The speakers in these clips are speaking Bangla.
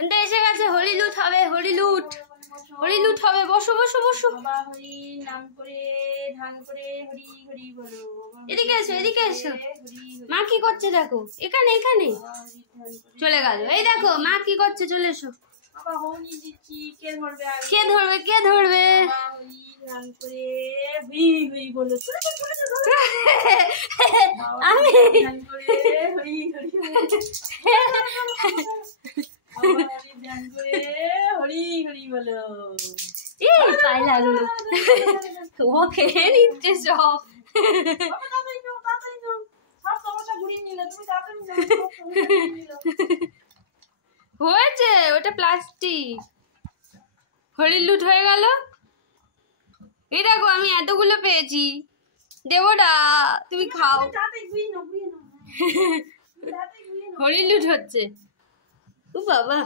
এসে গেছে, হরি লুট হবে, হরি লুট হবে। বসো বসো বসো। হরি নাম করে ধান করে হরি হরি বলো। এদিকে এসো, এদিকে এসো। মা কি করছে দেখো, এখানে এখানে চলে গেল। এই দেখো মা কি করছে, চলে এসো। বাবা হরি দিচ্ছি, কে ধরবে? কে ধরবে, কে ধরবে? হরি ধান করে হরি হরি বলো। আমি ধান করে হরি হরি ধান করে হরি হরি বলো। এই পায়ে লাগলো, ও খেয়ে নিচ্ছে সব। হয়েছে, ওটা প্লাস্টিক। হরি লুট হয়ে গেল। এই দেখো আমি এতগুলো পেয়েছি, দেবো না, তুমি খাও। হরি লুট হচ্ছে। ও বাবা,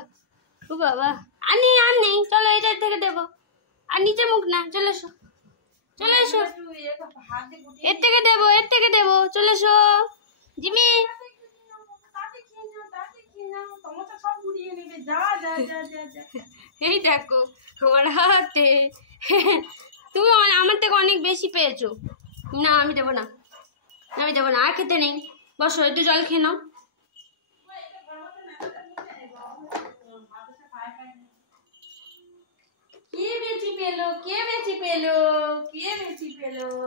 ও বাবা, আর নেই, চলো এটার থেকে দেবো। আর নিচে মুখ না, চলে এসো, চলে এসো। এর থেকে দেবো, চলে এসো জিমি। এই দেখো আমার হাতে, তুমি আমার থেকে অনেক বেশি পেয়েছো। না আমি দেবো না, আর খেতে নেই। বসো, একটু জল খেয়ে নাও। কে বেশি পেলো?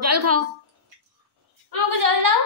জল খাও, আমাকে জল দাও।